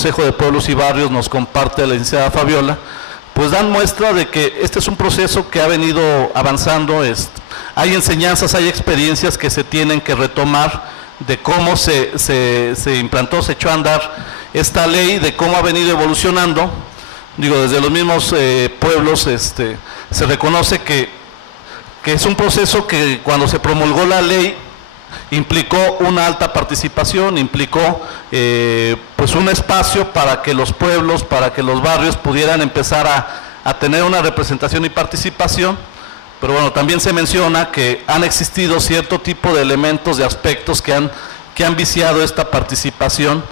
Consejo de Pueblos y Barrios nos comparte la licenciada Fabiola, pues dan muestra de que este es un proceso que ha venido avanzando. Hay enseñanzas, hay experiencias que se tienen que retomar de cómo se implantó, se echó a andar esta ley, de cómo ha venido evolucionando. Digo, desde los mismos pueblos se reconoce que es un proceso que cuando se promulgó la ley implicó una alta participación, implicó pues un espacio para que los pueblos, para que los barrios pudieran empezar a tener una representación y participación. Pero bueno, también se menciona que han existido cierto tipo de elementos, de aspectos que han viciado esta participación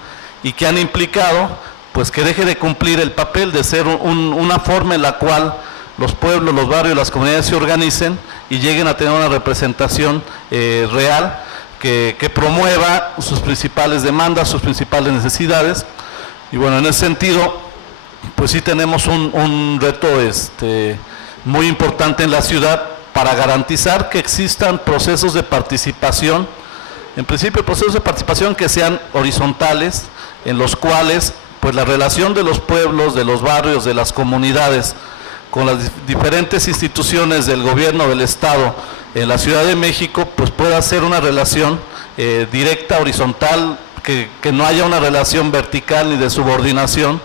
y que han implicado pues que deje de cumplir el papel de ser una forma en la cual los pueblos, los barrios, las comunidades se organicen y lleguen a tener una representación real que promueva sus principales demandas, sus principales necesidades. Y bueno, en ese sentido, pues sí tenemos un reto muy importante en la ciudad para garantizar que existan procesos de participación, en principio procesos de participación que sean horizontales, en los cuales pues la relación de los pueblos, de los barrios, de las comunidades, con las diferentes instituciones del gobierno del Estado en la Ciudad de México, pues pueda ser una relación directa, horizontal, que no haya una relación vertical ni de subordinación,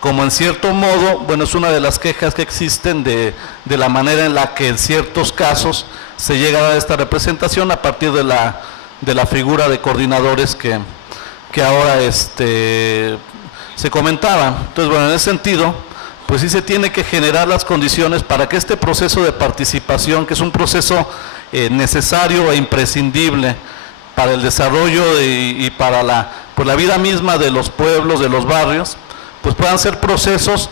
como en cierto modo, bueno, es una de las quejas que existen de la manera en la que en ciertos casos se llega a dar esta representación a partir de la figura de coordinadores que ahora se comentaba. Entonces, bueno, en ese sentido, pues sí se tiene que generar las condiciones para que este proceso de participación, que es un proceso necesario e imprescindible para el desarrollo y para la vida misma de los pueblos, de los barrios, pues puedan ser procesos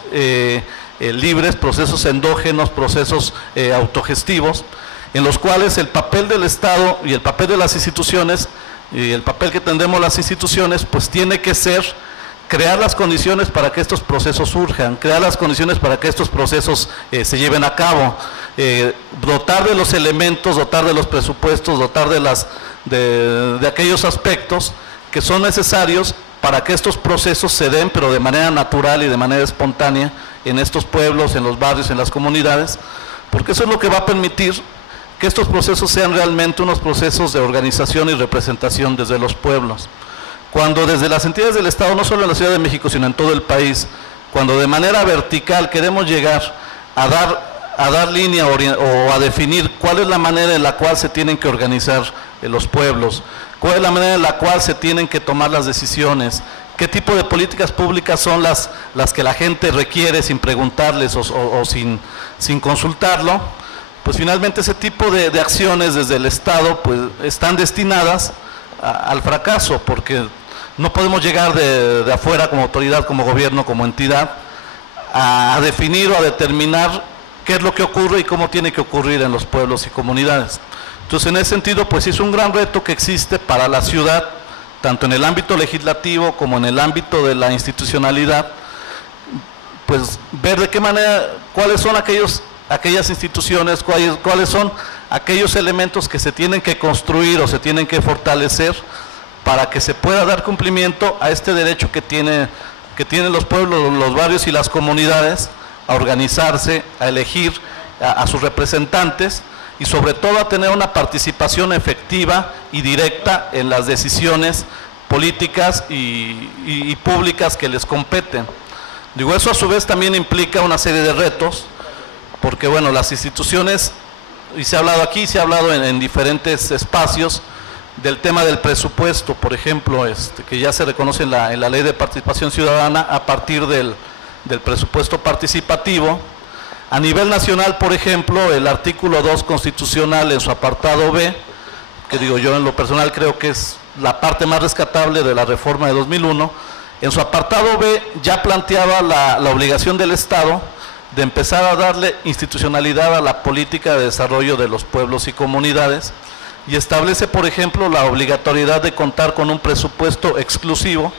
libres, procesos endógenos, procesos autogestivos, en los cuales el papel del Estado y el papel de las instituciones, y el papel que tendremos las instituciones, pues tiene que ser crear las condiciones para que estos procesos surjan, crear las condiciones para que estos procesos se lleven a cabo, dotar de los elementos, dotar de los presupuestos, dotar de aquellos aspectos que son necesarios para que estos procesos se den, pero de manera natural y de manera espontánea en estos pueblos, en los barrios, en las comunidades, porque eso es lo que va a permitir que estos procesos sean realmente unos procesos de organización y representación desde los pueblos. Cuando desde las entidades del Estado, no solo en la Ciudad de México, sino en todo el país, cuando de manera vertical queremos llegar a dar línea o a definir cuál es la manera en la cual se tienen que organizar los pueblos, cuál es la manera en la cual se tienen que tomar las decisiones, qué tipo de políticas públicas son las que la gente requiere sin preguntarles o sin consultarlo, pues finalmente ese tipo de acciones desde el Estado pues están destinadas al fracaso, porque no podemos llegar de afuera como autoridad, como gobierno, como entidad, a definir o a determinar qué es lo que ocurre y cómo tiene que ocurrir en los pueblos y comunidades. Entonces, en ese sentido, pues es un gran reto que existe para la ciudad, tanto en el ámbito legislativo como en el ámbito de la institucionalidad, pues ver de qué manera, cuáles son aquellas instituciones, cuáles son aquellos elementos que se tienen que construir o se tienen que fortalecer para que se pueda dar cumplimiento a este derecho que tienen los pueblos, los barrios y las comunidades a organizarse, a elegir a sus representantes y sobre todo a tener una participación efectiva y directa en las decisiones políticas y públicas que les competen. Digo, eso a su vez también implica una serie de retos, porque bueno, las instituciones, y se ha hablado aquí, se ha hablado en diferentes espacios, del tema del presupuesto, por ejemplo, que ya se reconoce en la Ley de Participación Ciudadana a partir del presupuesto participativo. A nivel nacional, por ejemplo, el artículo 2 constitucional en su apartado B, que digo yo en lo personal creo que es la parte más rescatable de la reforma de 2001, en su apartado B ya planteaba la obligación del Estado de empezar a darle institucionalidad a la política de desarrollo de los pueblos y comunidades y establece, por ejemplo, la obligatoriedad de contar con un presupuesto exclusivo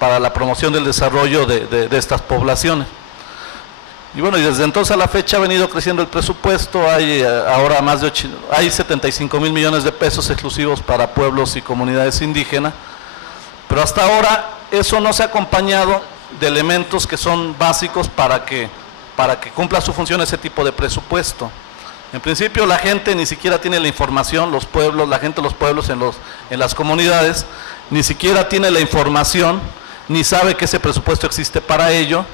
para la promoción del desarrollo de estas poblaciones. Y bueno, y desde entonces a la fecha ha venido creciendo el presupuesto, hay ahora hay 75,000 millones de pesos exclusivos para pueblos y comunidades indígenas, pero hasta ahora eso no se ha acompañado de elementos que son básicos para que cumpla su función ese tipo de presupuesto. En principio la gente ni siquiera tiene la información, los pueblos, la gente de los pueblos en las comunidades, ni siquiera tiene la información, ni sabe que ese presupuesto existe para ello.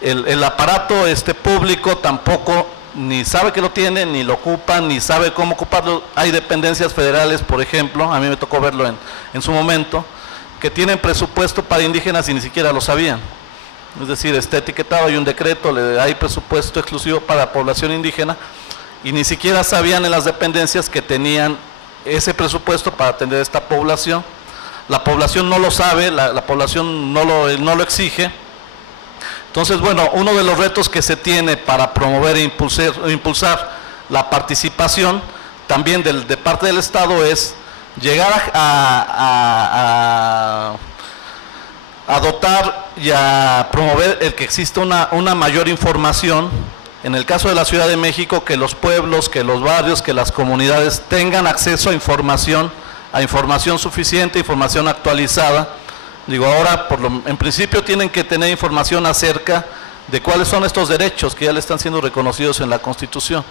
El aparato público tampoco ni sabe que lo tiene, ni lo ocupa, ni sabe cómo ocuparlo. Hay dependencias federales, por ejemplo, a mí me tocó verlo en su momento, que tienen presupuesto para indígenas y ni siquiera lo sabían. Es decir, está etiquetado, hay un decreto, hay presupuesto exclusivo para población indígena, y ni siquiera sabían en las dependencias que tenían ese presupuesto para atender a esta población. La población no lo sabe, la población no lo exige. Entonces, bueno, uno de los retos que se tiene para promover e impulsar la participación también de parte del Estado es llegar a dotar y a promover el que exista una mayor información. En el caso de la Ciudad de México, que los pueblos, que los barrios, que las comunidades tengan acceso a información suficiente, información actualizada. Digo, ahora en principio tienen que tener información acerca de cuáles son estos derechos que ya le están siendo reconocidos en la Constitución.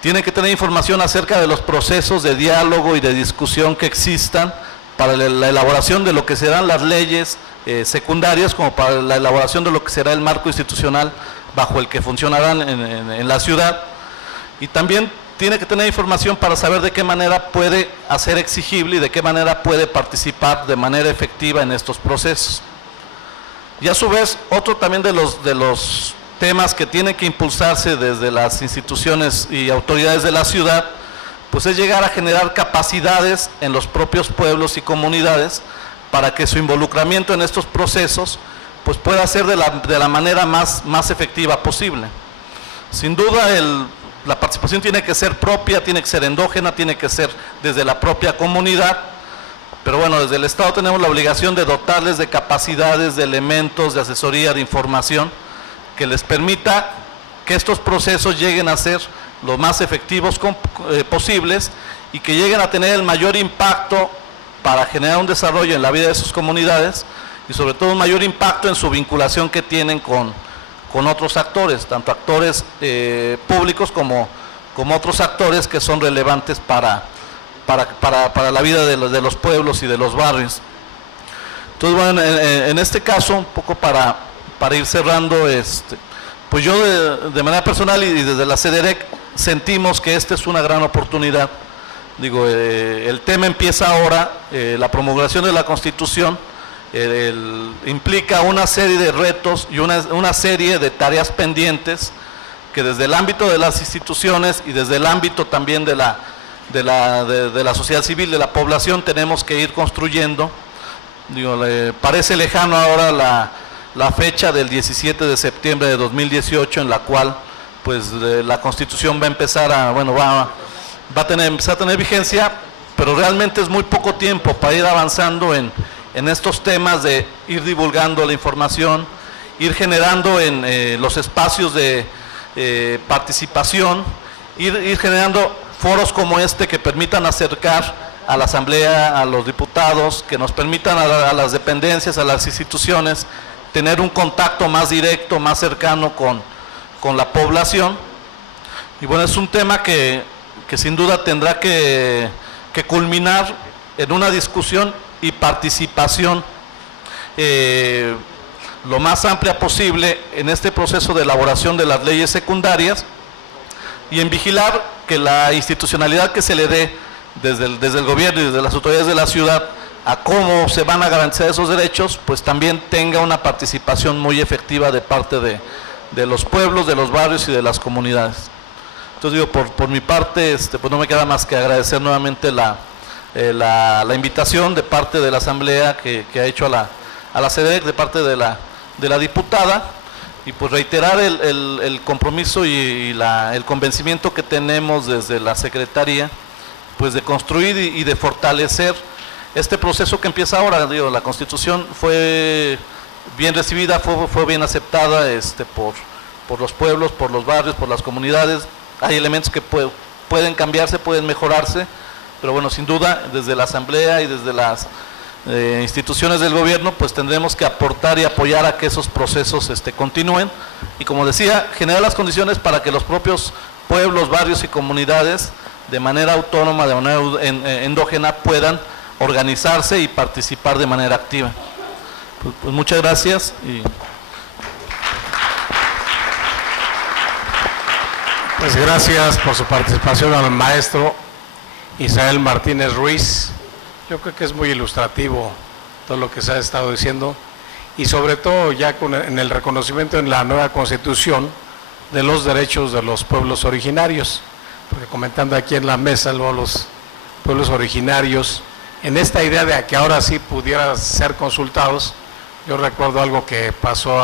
Tienen que tener información acerca de los procesos de diálogo y de discusión que existan para la elaboración de lo que serán las leyes secundarias, como para la elaboración de lo que será el marco institucional bajo el que funcionarán en la ciudad. Y también tiene que tener información para saber de qué manera puede hacer exigible y de qué manera puede participar de manera efectiva en estos procesos. Y a su vez, otro también de los temas que tienen que impulsarse desde las instituciones y autoridades de la ciudad, pues es llegar a generar capacidades en los propios pueblos y comunidades para que su involucramiento en estos procesos pues pueda ser de la manera más efectiva posible. Sin duda la participación tiene que ser propia, tiene que ser endógena, tiene que ser desde la propia comunidad, pero bueno, desde el Estado tenemos la obligación de dotarles de capacidades, de elementos, de asesoría, de información, que les permita que estos procesos lleguen a ser lo más efectivos posibles y que lleguen a tener el mayor impacto para generar un desarrollo en la vida de sus comunidades y sobre todo un mayor impacto en su vinculación que tienen con otros actores, tanto actores públicos como otros actores que son relevantes para la vida de los pueblos y de los barrios. Entonces, bueno, en este caso, un poco para ir cerrando, pues yo de manera personal y desde la CEDEREC sentimos que esta es una gran oportunidad. Digo, el tema empieza ahora, la promulgación de la Constitución implica una serie de retos y una serie de tareas pendientes que desde el ámbito de las instituciones y desde el ámbito también de la sociedad civil, de la población, tenemos que ir construyendo. Digo, parece lejano ahora la fecha del 17 de septiembre de 2018 en la cual pues la Constitución va a empezar empezar a tener vigencia, pero realmente es muy poco tiempo para ir avanzando en estos temas de ir divulgando la información, ir generando en los espacios de participación, ir generando foros como este que permitan acercar a la Asamblea, a los diputados, que nos permitan a las dependencias, a las instituciones, tener un contacto más directo, más cercano con la población. Y bueno, es un tema que sin duda tendrá que culminar en una discusión y participación lo más amplia posible en este proceso de elaboración de las leyes secundarias y en vigilar que la institucionalidad que se le dé desde el gobierno y desde las autoridades de la ciudad a cómo se van a garantizar esos derechos, pues también tenga una participación muy efectiva de parte de los pueblos, de los barrios y de las comunidades. Entonces digo, por mi parte, pues no me queda más que agradecer nuevamente la invitación de parte de la Asamblea que ha hecho a la CEDEC, de parte de la diputada, y pues reiterar el compromiso y el convencimiento que tenemos desde la Secretaría, pues de construir y de fortalecer este proceso que empieza ahora. Digo, la Constitución fue bien recibida, fue bien aceptada por los pueblos, por los barrios, por las comunidades. Hay elementos que pueden cambiarse, pueden mejorarse, pero bueno, sin duda, desde la Asamblea y desde instituciones del gobierno, pues tendremos que aportar y apoyar a que esos procesos continúen y, como decía, generar las condiciones para que los propios pueblos, barrios y comunidades de manera autónoma, de manera endógena, puedan organizarse y participar de manera activa. Pues muchas gracias. Pues gracias por su participación al maestro Israel Martínez Ruiz. Yo creo que es muy ilustrativo todo lo que se ha estado diciendo y sobre todo ya en el reconocimiento en la nueva Constitución de los derechos de los pueblos originarios, porque comentando aquí en la mesa los pueblos originarios, en esta idea de que ahora sí pudieran ser consultados. Yo recuerdo algo que pasó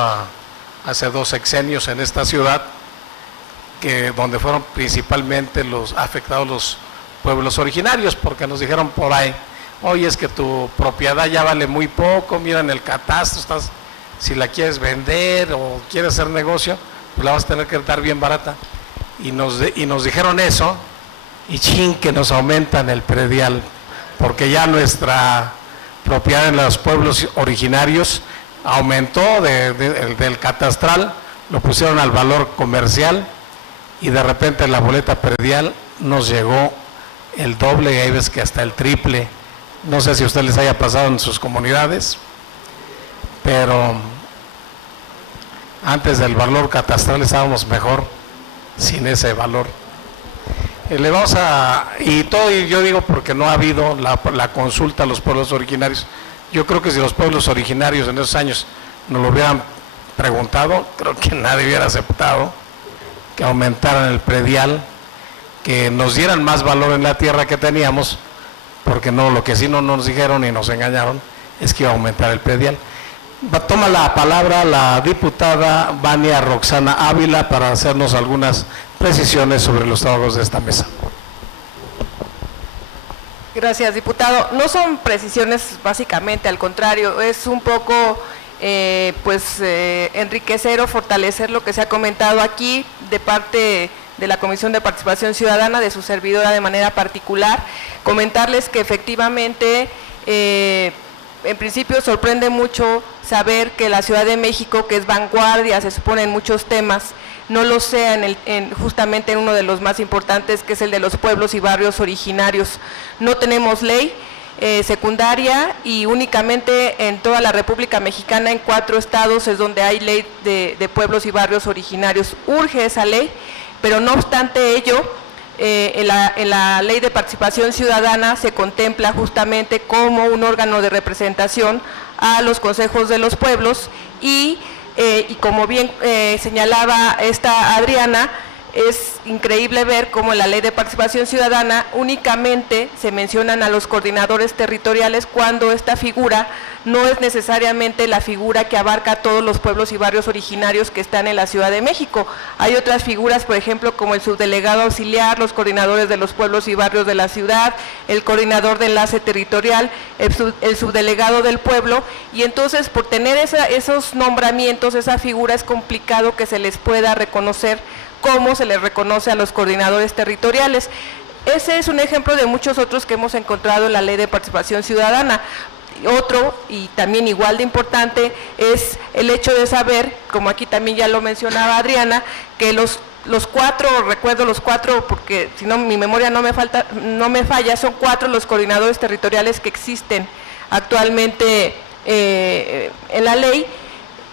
hace 2 sexenios en esta ciudad, donde fueron principalmente los afectados los pueblos originarios, porque nos dijeron por ahí: oye, es que tu propiedad ya vale muy poco, mira en el catastro, si la quieres vender o quieres hacer negocio, pues la vas a tener que dar bien barata. Y nos dijeron eso, y chin, que nos aumentan el predial, porque ya nuestra propiedad en los pueblos originarios aumentó del catastral, lo pusieron al valor comercial, y de repente la boleta predial nos llegó el doble, y hay veces que hasta el triple. No sé si a ustedes les haya pasado en sus comunidades, pero antes del valor catastral estábamos mejor sin ese valor. Y yo digo porque no ha habido la consulta a los pueblos originarios. Yo creo que si los pueblos originarios en esos años nos lo hubieran preguntado, creo que nadie hubiera aceptado que aumentaran el predial, que nos dieran más valor en la tierra que teníamos, porque no, lo que sí no nos dijeron y nos engañaron es que iba a aumentar el predial. Toma la palabra la diputada Vania Roxana Ávila para hacernos algunas precisiones sobre los trabajos de esta mesa. Gracias, diputado. No son precisiones básicamente, al contrario, es un poco enriquecer o fortalecer lo que se ha comentado aquí de parte de la Comisión de Participación Ciudadana, de su servidora de manera particular. Comentarles que efectivamente, en principio sorprende mucho saber que la Ciudad de México, que es vanguardia, se supone en muchos temas, no lo sea justamente en uno de los más importantes, que es el de los pueblos y barrios originarios. No tenemos ley secundaria, y únicamente en toda la República Mexicana, en 4 estados, es donde hay ley de pueblos y barrios originarios. Urge esa ley, pero no obstante ello, en la Ley de Participación Ciudadana se contempla justamente como un órgano de representación a los consejos de los pueblos, y como bien señalaba esta Adriana, es increíble ver cómo en la Ley de Participación Ciudadana únicamente se mencionan a los coordinadores territoriales, cuando esta figura no es necesariamente la figura que abarca a todos los pueblos y barrios originarios que están en la Ciudad de México. Hay otras figuras, por ejemplo, como el subdelegado auxiliar, los coordinadores de los pueblos y barrios de la ciudad, el coordinador de enlace territorial, el subdelegado del pueblo, y entonces por tener esos nombramientos, esa figura, es complicado que se les pueda reconocer cómo se les reconoce a los coordinadores territoriales. Ese es un ejemplo de muchos otros que hemos encontrado en la Ley de Participación Ciudadana. Otro, y también igual de importante, es el hecho de saber, como aquí también ya lo mencionaba Adriana, que los 4, recuerdo los 4, porque si no mi memoria no me falla, son 4 los coordinadores territoriales que existen actualmente en la ley,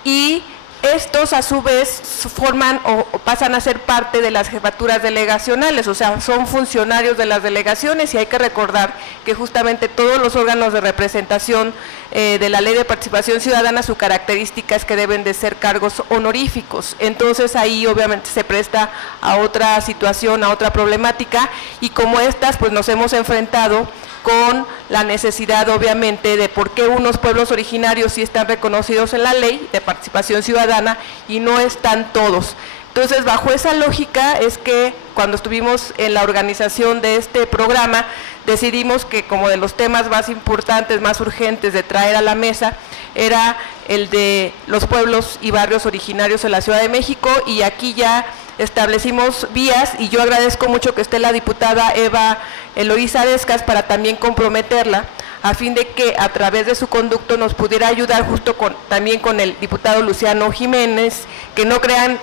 y estos a su vez forman o pasan a ser parte de las jefaturas delegacionales, o sea, son funcionarios de las delegaciones, y hay que recordar que justamente todos los órganos de representación de la Ley de Participación Ciudadana, su característica es que deben de ser cargos honoríficos. Entonces ahí obviamente se presta a otra situación, a otra problemática, y como estas pues nos hemos enfrentado con la necesidad obviamente de por qué unos pueblos originarios sí están reconocidos en la Ley de Participación Ciudadana y no están todos. Entonces, bajo esa lógica es que cuando estuvimos en la organización de este programa, decidimos que como de los temas más importantes, más urgentes de traer a la mesa, era el de los pueblos y barrios originarios en la Ciudad de México, y aquí ya establecimos vías, y yo agradezco mucho que esté la diputada Eva Eloísa Descas para también comprometerla a fin de que a través de su conducto nos pudiera ayudar justo también con el diputado Luciano Jiménez, que no crean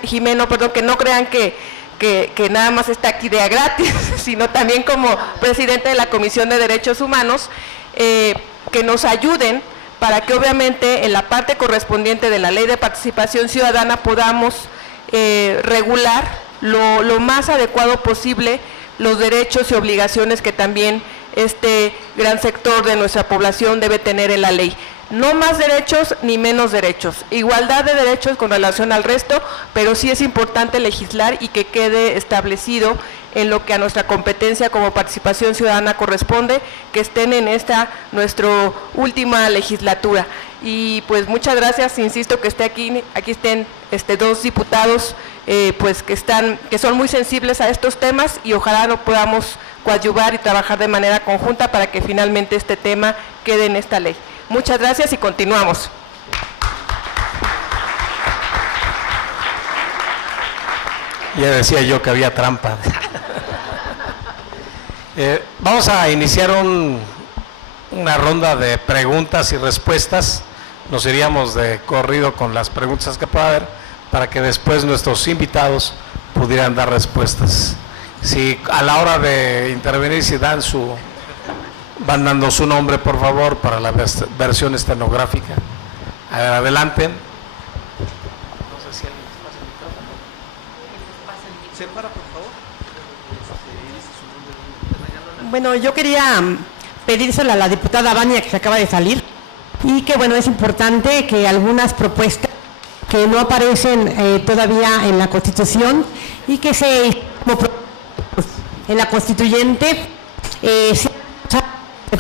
que nada más está aquí de a gratis, sino también como presidente de la Comisión de Derechos Humanos, que nos ayuden para que obviamente en la parte correspondiente de la Ley de Participación Ciudadana podamos regular lo más adecuado posible los derechos y obligaciones que también este gran sector de nuestra población debe tener en la ley. No más derechos ni menos derechos, igualdad de derechos con relación al resto, pero sí es importante legislar y que quede establecido en lo que a nuestra competencia como participación ciudadana corresponde, que estén en esta nuestra última legislatura. Y pues muchas gracias, insisto que aquí estén dos diputados pues que son muy sensibles a estos temas y ojalá lo podamos coadyuvar y trabajar de manera conjunta para que finalmente este tema quede en esta ley. Muchas gracias y continuamos. Ya decía yo que había trampa. Vamos a iniciar una ronda de preguntas y respuestas. Nos iríamos de corrido con las preguntas que pueda haber para que después nuestros invitados pudieran dar respuestas. Si a la hora de intervenir, si van dando su nombre, por favor, para la versión estenográfica. A ver, adelante. Bueno, yo quería pedírsela a la diputada Vania, que se acaba de salir, y que bueno, es importante que algunas propuestas que no aparecen todavía en la Constitución y que en la Constituyente